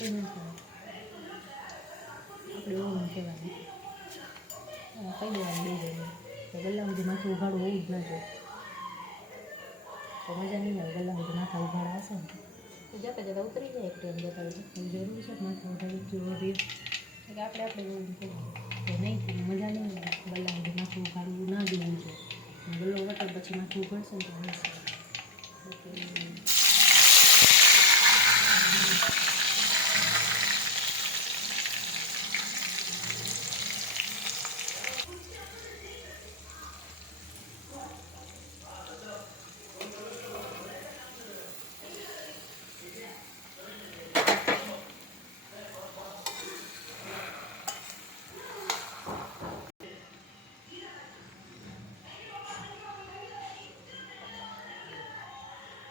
કંઈ ના થાય. આપણે ઓમ કહેવાનું કહી દેવાનું બે જઈને તો ગલ્લા સુધી માથું ઉઘાડું હોવું જ ના જોઈએ. તો મજા નહીં આવે ગલ્લા સુધી માથા ઉઘાડા હશે ને તો જતાં જતાં ઉતરી જાય ટ્રેન જતા હોય તો જરૂરી છે માથું ઉઘાડું જરૂરી એટલે આપણે એવું કહેવાનું તો નહીં મજા નહીં આવે ગલ્લા સુધી માથું ઉઘાડવું ના દેવું જોઈએ. ગલ્લો વટે પછી માથું ઉઘડશે ને તો હશે.